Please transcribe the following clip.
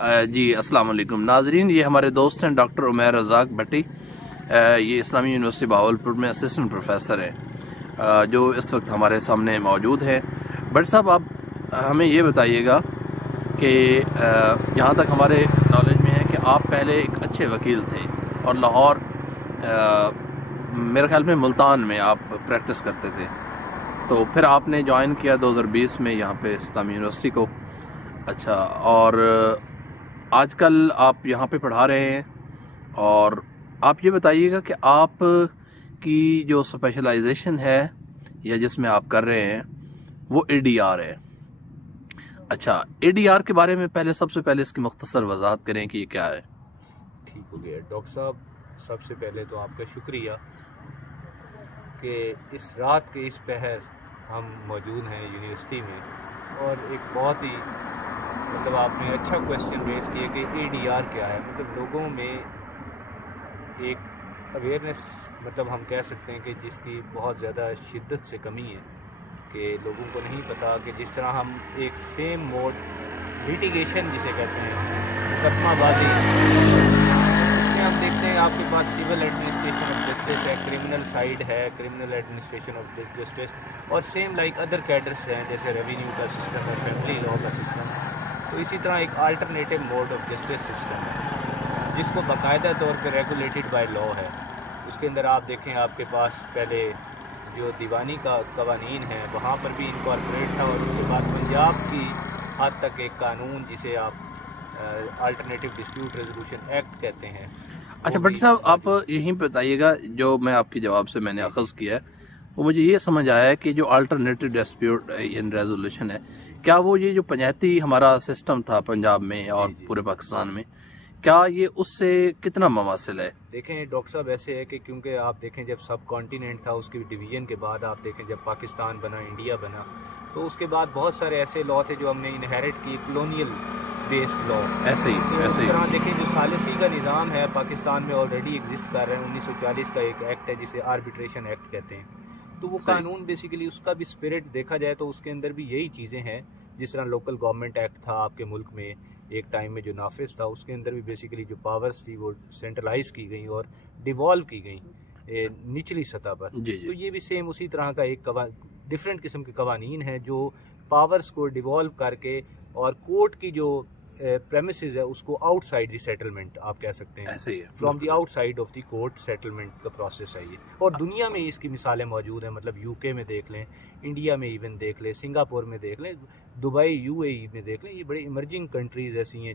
जी अस्सलाम वालेकुम नाजरीन, ये हमारे दोस्त हैं डॉक्टर उमैर रज़ाक भट्टी। ये इस्लामी यूनिवर्सिटी बहावलपुर में असिस्टेंट प्रोफेसर हैं, जो इस वक्त हमारे सामने मौजूद हैं। बट साहब, आप हमें ये बताइएगा कि यहाँ तक हमारे नॉलेज में है कि आप पहले एक अच्छे वकील थे और लाहौर, मेरे ख्याल में मुल्तान में आप प्रैक्टिस करते थे। तो फिर आपने ज्वाइन किया 2020 में यहाँ पे इस्लामी यूनिवर्सिटी को। अच्छा, और आजकल आप यहाँ पे पढ़ा रहे हैं। और आप ये बताइएगा कि आप की जो स्पेशलाइजेशन है या जिसमें आप कर रहे हैं वो एडीआर है। अच्छा, एडीआर के बारे में सबसे पहले इसकी मुख्तसर वजाहत करें कि ये क्या है। ठीक हो गया डॉक्टर साहब, सबसे पहले तो आपका शुक्रिया कि इस रात के इस पहर हम मौजूद हैं यूनिवर्सिटी में। और एक बहुत ही आपने अच्छा क्वेश्चन रेज किया कि एडीआर क्या है। लोगों में एक अवेयरनेस हम कह सकते हैं कि जिसकी बहुत ज़्यादा शिद्दत से कमी है, कि लोगों को नहीं पता कि जिस तरह हम एक सेम मोड लिटिगेशन जिसे कहते हैं, मुकदमाबाजी, उसमें हम देखते हैं आपके पास सिविल एडमिनिस्ट्रेशन ऑफ जस्टिस है, क्रिमिनल साइड है, क्रिमिनल एडमिनिस्ट्रेशन ऑफ जस्टिस, और सेम लाइक अदर कैडर्स हैं जैसे रेवेन्यू का सिस्टम है, फैमिली लॉ का सिस्टम। तो इसी तरह एक alternative mode of justice system है जिसको बाकायदा तौर पर रेगुलेटेड बाय लॉ है। उसके अंदर आप देखें, आपके पास पहले जो दीवानी का कवानीन है वहाँ पर भी इनकॉर्पोरेट था, और उसके बाद पंजाब की हद तक एक कानून जिसे आप अल्टरनेटिव डिस्प्यूट रेजोल्यूशन एक्ट कहते हैं। अच्छा भट्ट साहब, आप यहीं बताइएगा, जो मैं आपके जवाब से मैंने अखज़ किया है वो मुझे ये समझ आया है कि जो अल्टरनेटिव डिस्प्यूट इन रेजोल्यूशन है, क्या वो ये जो पंचायती हमारा सिस्टम था पंजाब में और पूरे पाकिस्तान में, क्या ये उससे कितना मुमासिल है? देखें डॉक्टर साहब, ऐसे है कि क्योंकि आप देखें जब सब कॉन्टिनेंट था उसके डिवीज़न के बाद, आप देखें जब पाकिस्तान बना, इंडिया बना, तो उसके बाद बहुत सारे ऐसे लॉ थे जो हमने इनहेरिट किए, कॉलोनियल बेस्ड लॉ। ऐसे ही तरह देखें जो सालिसी का निज़ाम है पाकिस्तान में ऑलरेडी एग्जिस्ट कर रहे हैं। 1940 का एक एक्ट है जिसे आर्बिट्रेशन एक्ट कहते हैं। तो वो कानून बेसिकली उसका भी स्पिरिट देखा जाए तो उसके अंदर भी यही चीज़ें हैं। जिस तरह लोकल गवर्नमेंट एक्ट था आपके मुल्क में एक टाइम में जो नाफिज था, उसके अंदर भी बेसिकली जो पावर्स थी वो सेंट्रलाइज की गई और डिवॉल्व की गई निचली सतह पर। तो ये भी सेम उसी तरह का एक डिफरेंट किस्म के कवानीन है जो पावर्स को डिवॉल्व करके, और कोर्ट की जो प्रेमिसेस है उसको आउटसाइड दी सेटलमेंट आप कह सकते हैं, ऐसे ही है, from the outside of the court settlement का प्रोसेस है ये। और दुनिया में इसकी मिसालें मौजूद हैं, यूके में देख लें, इंडिया में इवन देख लें, सिंगापुर में देख लें, दुबई यूएई में देख लें, ये बड़े इमर्जिंग कंट्रीज़ ऐसी हैं